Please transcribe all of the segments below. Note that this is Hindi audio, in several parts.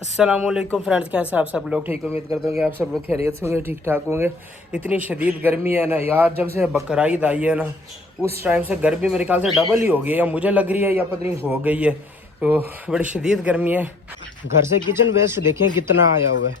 अस्सलामुअलैकुम फ्रेंड्स, कैसे आप सब लोग? ठीक, उम्मीद करते होंगे आप सब लोग खैरियत से होंगे, ठीक ठाक होंगे। इतनी शदीद गर्मी है ना यार, जब से बकरीद आई है ना उस टाइम से गर्मी मेरे ख्याल से डबल ही हो गई है, या मुझे लग रही है या पता नहीं हो गई है। तो बड़ी शदीद गर्मी है। घर से किचन वेस्ट देखें कितना आया हुआ है,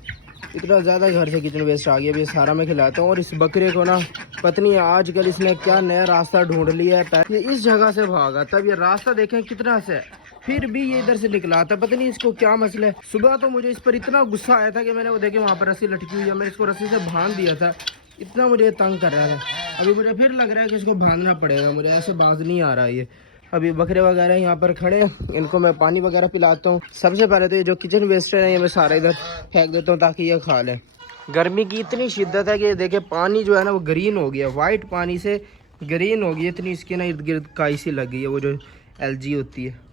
इतना ज़्यादा घर से किचन वेस्ट आ गया। अभी सारा मैं खिलाता हूँ। और इस बकरे को ना पता नहीं आजकल इसने क्या नया रास्ता ढूंढ लिया है। ये इस जगह से भागा, तब ये रास्ता देखें कितना से, फिर भी ये इधर से निकला था। पता नहीं इसको क्या मसला है। सुबह तो मुझे इस पर इतना गुस्सा आया था कि मैंने वो देखे वहाँ पर रस्सी लटकी हुई है, मैंने इसको रस्सी से बांध दिया था। इतना मुझे तंग कर रहा था। अभी मुझे फिर लग रहा है कि इसको बांधना पड़ेगा, मुझे ऐसे बांध नहीं आ रहा है ये। अभी बकरे वगैरह यहाँ पर खड़े, इनको मैं पानी वगैरह पिलाता हूँ। सबसे पहले तो ये जो किचन वेस्ट है ये मैं सारा इधर फेंक देता हूँ ताकि ये खा लें। गर्मी की इतनी शिद्दत है कि देखे पानी जो है ना वो ग्रीन हो गया, वाइट पानी से ग्रीन हो गई। इतनी इसके ना इर्द गिर्द काई सी लग गई है, वो जो एलजी होती है।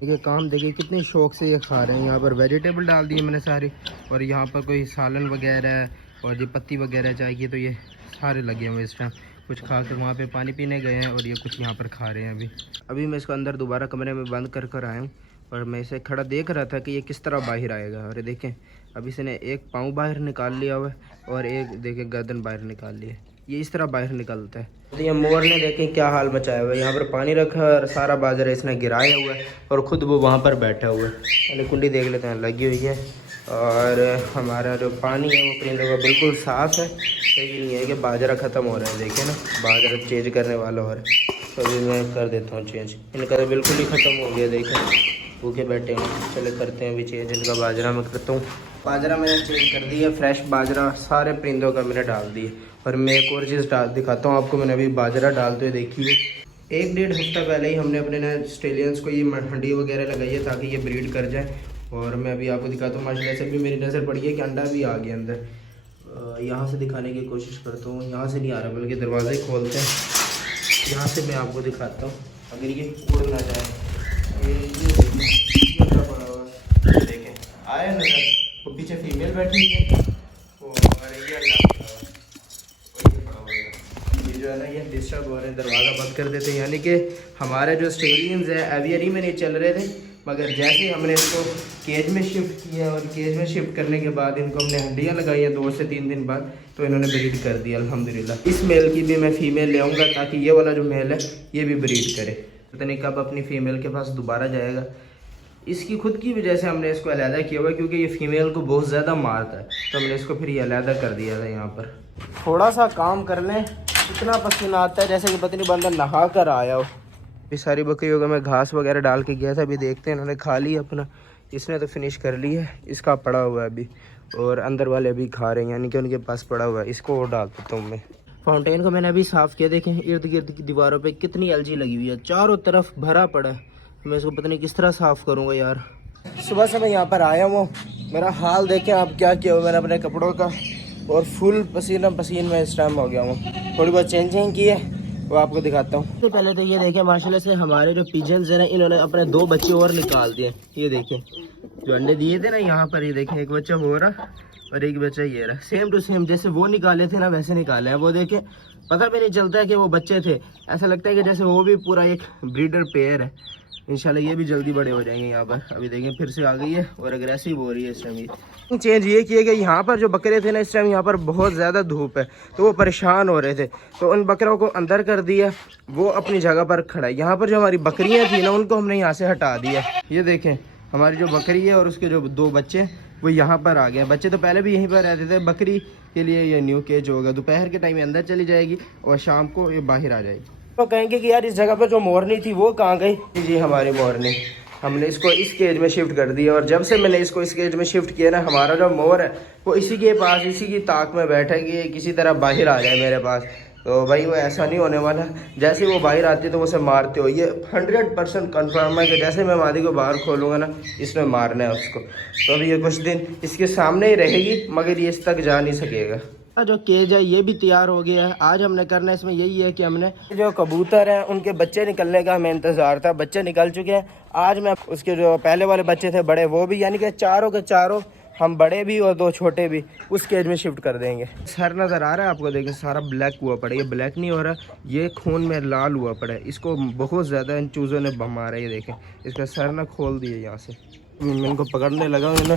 देखिए काम देखिए कितने शौक से ये खा रहे हैं। यहाँ पर वेजिटेबल डाल दिए मैंने सारे, और यहाँ पर कोई सालन वगैरह और ये पत्ती वगैरह चाहिए तो ये सारे लगे हुए इस टाइम। कुछ खा कर वहाँ पे पानी पीने गए हैं और ये कुछ यहाँ पर खा रहे हैं। अभी मैं इसको अंदर दोबारा कमरे में बंद कर आया हूँ, और मैं इसे खड़ा देख रहा था कि ये किस तरह बाहर आएगा। और देखें अभी इसने एक पाँव बाहर निकाल लिया हुआ है और एक देखें गर्दन बाहर निकाल लिया। ये इस तरह बाहर निकलता है। तो ये मोर ने देखें क्या हाल मचाया हुआ है। यहाँ पर पानी रखा है और सारा बाजरा इसने गिराया हुआ है, और ख़ुद वो वहाँ पर बैठा हुआ है। पहले कुंडी देख लेते हैं, लगी हुई है। और हमारा जो पानी है वो परिंदों का बिल्कुल साफ़ है। सही नहीं है कि बाजरा ख़त्म हो रहा है। देखिए ना बाजरा चेंज करने वाला हो रहा है, तो अभी मैं कर देता हूँ चेंज। इनका तो बिल्कुल ही ख़त्म हो गया, देखें भूखे बैठे हैं। चले करते हैं अभी चेंज इनका। बाजरा मैं करता हूँ। बाजरा मैंने चेंज कर दिया, फ्रेश बाजरा सारे परिंदों का मैंने डाल दिया। और मैं एक और चीज़ दिखाता हूँ आपको। मैंने अभी बाजरा डालते हुए देखी है। 1-1.5 हफ्ता पहले ही हमने अपने ना ऑस्ट्रेलियंस को ये हंडी वगैरह लगाई है ताकि ये ब्रीड कर जाए। और मैं अभी आपको दिखाता हूँ। माशाल्लाह से भी मेरी नज़र पड़ी है कि अंडा भी आ गया अंदर। यहाँ से दिखाने की कोशिश करता हूँ। यहाँ से नहीं आ रहा, बल्कि दरवाज़ा ही खोलते हैं। यहाँ से मैं आपको दिखाता हूँ, अगर ये उड़ ना जाए। ये अंडा पड़ा हुआ देखें, आया नजर। वो पीछे फीमेल बैठी हुई है और ये अंडा पड़ा हुआ है। ये जो है ना ये डिस्टर्ब हो रहे हैं, दरवाज़ा बंद कर देते हैं। यानी कि हमारे जो ऑस्ट्रेलियंस है एवियरी में नहीं चल रहे थे, मगर जैसे हमने इसको केज में शिफ्ट किया, और केज में शिफ्ट करने के बाद इनको हमने हंडियाँ लगाई हैं 2 से 3 दिन बाद, तो इन्होंने ब्रीड कर दिया अल्हम्दुलिल्लाह। इस मेल की भी मैं फ़ीमेल ले आऊँगा ताकि ये वाला जो मेल है ये भी ब्रीड करे। पता नहीं कब अपनी फ़ीमेल के पास दोबारा जाएगा। इसकी खुद की वजह से हमने इसको अलहदा किया हुआ है, क्योंकि ये फ़ीमेल को बहुत ज़्यादा मारता है, तो हमने इसको फिर ये अलहदा कर दिया था। यहाँ पर थोड़ा सा काम कर लें, इतना पसीना आता है जैसे कि पता नहीं बंदा नहा कर आया हो। इस सारी बकरियों को मैं घास वगैरह डाल के गया था, अभी देखते हैं इन्होंने खा लिया अपना। इसने तो फिनिश कर ली है, इसका पड़ा हुआ है अभी, और अंदर वाले अभी खा रहे हैं, यानी कि उनके पास पड़ा हुआ है। इसको और डाल देता हूँ मैं। फाउंटेन को मैंने अभी साफ़ किया। देखें इर्द गिर्द की दीवारों पे कितनी एलजी लगी हुई है, चारों तरफ भरा पड़ा है। मैं इसको पता नहीं किस तरह साफ़ करूँगा यार। सुबह से मैं यहाँ पर आया हूँ, मेरा हाल देखें आप क्या किया हुआ मैंने अपने कपड़ों का, और फुल पसीना पसीन में इस टाइम हो गया हूँ। थोड़ी बहुत चेंजिंग की है, वो आपको दिखाता हूँ। तो पहले तो ये देखें माशाल्लाह से हमारे जो पिजन्स हैं इन्होंने अपने 2 बच्चे और निकाल दिए। ये देखें जो अंडे दिए थे ना यहाँ पर, ये देखें एक बच्चा हो रहा और एक बच्चा ये रहा। सेम टू सेम जैसे वो निकाले थे ना वैसे निकाले हैं। वो देखें पता भी नहीं चलता है कि वो बच्चे थे, ऐसा लगता है कि जैसे वो भी पूरा एक ब्रीडर पेयर है। इंशाल्लाह ये भी जल्दी बड़े हो जाएंगे। यहाँ पर अभी देखें फिर से आ गई है और अग्रेसिव हो रही है इस टाइम। चेंज ये किए गए, यहाँ पर जो बकरे थे ना इस टाइम यहाँ पर बहुत ज़्यादा धूप है, तो वो परेशान हो रहे थे, तो उन बकरों को अंदर कर दिया। वो अपनी जगह पर खड़ा है। यहाँ पर जो हमारी बकरियाँ थी ना उनको हमने यहाँ से हटा दिया। ये देखें हमारी जो बकरी है और उसके जो 2 बच्चे वो यहाँ पर आ गए। बच्चे तो पहले भी यहीं पर रहते थे। बकरी के लिए ये न्यू केज होगा, दोपहर के टाइम अंदर चली जाएगी और शाम को ये बाहर आ जाएगी। तो कहेंगे कि यार इस जगह पर जो मोरनी थी वो कहाँ गई? जी हमारी मोरनी, हमने इसको इस केज में शिफ्ट कर दिया। और जब से मैंने इसको इस केज में शिफ्ट किया ना, हमारा जो मोर है वो इसी के पास, इसी की ताक में बैठा है कि ये किसी तरह बाहर आ जाए मेरे पास। तो भाई वो ऐसा नहीं होने वाला। जैसे वो बाहर आती है तो उसे मारते हो, ये 100% कन्फर्म है कि जैसे मैं मादी को बाहर खोलूँगा ना इसमें मारना है उसको। तो अभी ये कुछ दिन इसके सामने ही रहेगी, मगर ये इस तक जा नहीं सकेगा। जो केज है ये भी तैयार हो गया है। आज हमने करना इसमें यही है कि हमने जो कबूतर हैं उनके बच्चे निकलने का हमें इंतज़ार था। बच्चे निकल चुके हैं। आज मैं उसके जो पहले वाले बच्चे थे बड़े, वो भी यानी कि चारों के चारों, हम बड़े भी और 2 छोटे भी, उस केज में शिफ्ट कर देंगे। सर नज़र आ रहा है आपको? देखें सारा ब्लैक हुआ पड़ा है। ये ब्लैक नहीं हो रहा, ये खून में लाल हुआ पड़ा है। इसको बहुत ज़्यादा इन चूज़ों ने मारा है। ये देखें इसका सर ना खोल दिए यहाँ से। मैं इनको पकड़ने लगा, उन्होंने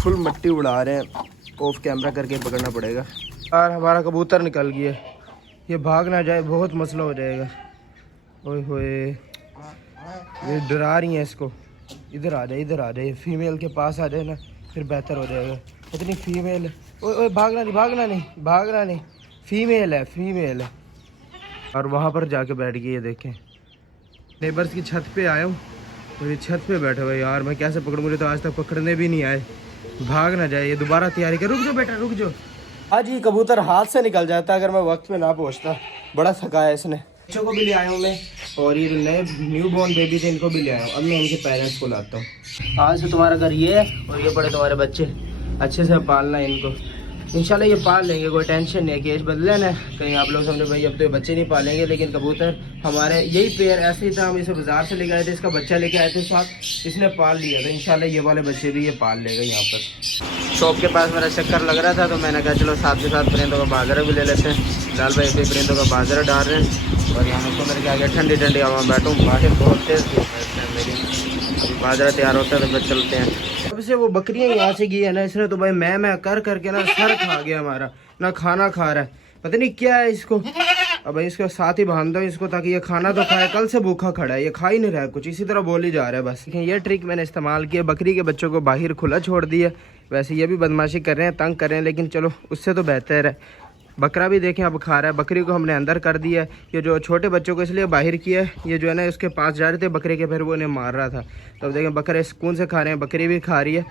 फुल मिट्टी उड़ा रहे हैं, ऑफ कैमरा करके पकड़ना पड़ेगा। यार हमारा कबूतर निकल गया, ये भाग ना जाए बहुत मसला हो जाएगा। ओए होए, ये डरा रही हैं इसको। इधर आ जाए, इधर आ जाए, फीमेल के पास आ जाए ना, फिर बेहतर हो जाएगा। इतनी फीमेल है। ओए ओए, भागना नहीं, भागना नहीं, भागना नहीं, फीमेल है, फीमेल है। और वहाँ पर जाके बैठ गई, ये देखें। नेबर्स की छत पे आया हूँ, तो ये छत पे बैठे हुए। यार मैं कैसे पकड़ूँ, मुझे तो आज तक पकड़ने भी नहीं आए। भाग ना जाए, ये दोबारा तैयारी कर। रुक जाओ बेटा, रुक जाओ। आज ये कबूतर हाथ से निकल जाता अगर मैं वक्त पे ना पहुँचता। बड़ा थकाया इसने। बच्चों को भी ले आया हूँ मैं, और ये नए न्यू बॉर्न बेबी थे, इनको भी ले आया हूँ। अब मैं इनके पेरेंट्स को लाता हूँ। आज से तुम्हारा घर ये है, और ये पड़े तुम्हारे बच्चे। अच्छे से पालना है इनको, इंशाल्लाह ये पाल लेंगे, कोई टेंशन नहीं है। केस बदले ना कहीं आप लोग समझो भाई अब तो ये बच्चे नहीं पालेंगे, लेकिन कबूतर हमारे यही पेयर ऐसे ही था। हम इसे बाजार से लेके आए थे, इसका बच्चा लेके आए थे साथ, इसने पाल लिया था। इंशाल्लाह ये वाले बच्चे भी ये पाल लेगा। यहाँ पर शॉप के पास मेरा चक्कर लग रहा था, तो मैंने कहा चलो साथ के साथ परिंदों का बाजरा भी ले लेते हैं। लाल भाई भी परिंदों का बाजरा डाल रहे हैं, और यहाँ पर मेरे के आगे ठंडी ठंडी हवा बैठूँ, बाहर बहुत तेज़ धूप है मेरी। अभी बाजरा तैयार होता है तो फिर चलते हैं। अब से वो बकरियां यहाँ से गई है ना, इसने तो भाई मैं कर करके ना सर खा गया हमारा, ना खाना खा रहा है, पता नहीं क्या है इसको। अब भाई इसको साथ ही बांध दो इसको, ताकि ये खाना तो खाए। कल से भूखा खड़ा है, ये खा ही नहीं रहा है कुछ, इसी तरह बोल ही जा रहा है बस। ये ट्रिक मैंने इस्तेमाल किया, बकरी के बच्चों को बाहर खुला छोड़ दिया। वैसे ये भी बदमाशी कर रहे हैं, तंग कर रहे हैं, लेकिन चलो उससे तो बेहतर है। बकरा भी देखें अब खा रहा है, बकरी को हमने अंदर कर दिया है। ये जो छोटे बच्चों को इसलिए बाहर किया है, ये जो है ना उसके पास जा रहे थे बकरे के, फिर वो इन्हें मार रहा था। तो अब देखें बकरे सुकून से खा रहे हैं, बकरी भी खा रही है,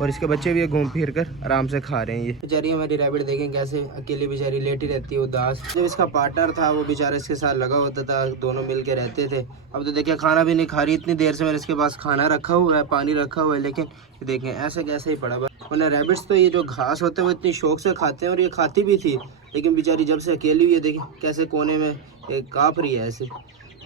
और इसके बच्चे भी घूम फिर कर आराम से खा रहे हैं। ये बेचारी हमारी रैबिट देखें कैसे अकेली बेचारी लेटी रहती है उदास। जब इसका पार्टनर था वो बेचारा इसके साथ लगा होता था, दोनों मिल के रहते थे। अब तो देखिए खाना भी नहीं खा रही, इतनी देर से मैंने इसके पास खाना रखा हुआ है, पानी रखा हुआ है, लेकिन देखें ऐसे कैसे ही पड़ा। वरना रैबिट्स तो ये जो घास होता है वो इतनी शौक से खाते हैं, और ये खाती भी थी, लेकिन बेचारी जब से अकेली हुई है देखें कैसे कोने में एक काँप रही है ऐसे।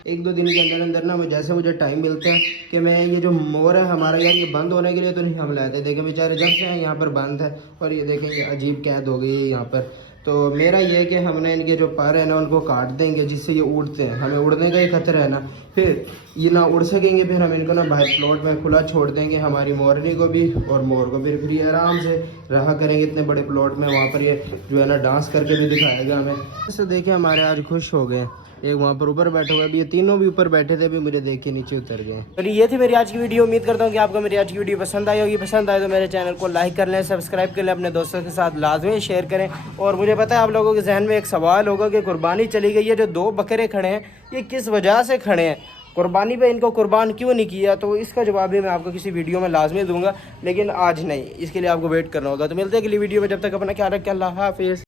एक दो दिन के अंदर अंदर ना जैसे मुझे टाइम मिलता है कि मैं ये जो मोर है हमारा यार, ये बंद होने के लिए तो नहीं हम लाते। देखें बेचारे जब से हैं यहाँ पर बंद है, और ये देखें ये अजीब कैद हो गई है यहाँ पर। तो मेरा ये कि हमने इनके जो पर है ना उनको काट देंगे, जिससे ये उड़ते हैं। हमें उड़ने का ही खतरा है ना, फिर ये ना उड़ सकेंगे, फिर हम इनको ना बाहर प्लॉट में खुला छोड़ देंगे, हमारी मोरनी को भी और मोर को भी। फिर ये आराम से रहा करेंगे इतने बड़े प्लॉट में। वहाँ पर ये जो है ना डांस करके भी दिखाएगा हमें। ऐसे देखें हमारे आज खुश हो गए। एक वहाँ पर ऊपर बैठा हुआ है, अभी ये तीनों भी ऊपर बैठे थे, अभी मुझे देख के नीचे उतर गए। चलिए ये थी मेरी आज की वीडियो। उम्मीद करता हूँ कि आपको मेरी आज की वीडियो पसंद आई होगी। पसंद आए तो मेरे चैनल को लाइक कर लें, सब्सक्राइब कर लें, अपने दोस्तों के साथ लाजमी शेयर करें। और मुझे पता है आप लोगों के जहन में एक सवाल होगा कि कुर्बानी चली गई है, जो 2 बकरे खड़े हैं ये किस वजह से खड़े हैं, कुर्बानी पे इनको कुर्बान क्यों नहीं किया। तो इसका जवाब भी मैं आपको किसी वीडियो में लाजमी दूंगा, लेकिन आज नहीं, इसके लिए आपको वेट करना होगा। तो मिलते हैं अगली वीडियो में, जब तक अपना ख्याल रखें। अल्लाह हाफिज़।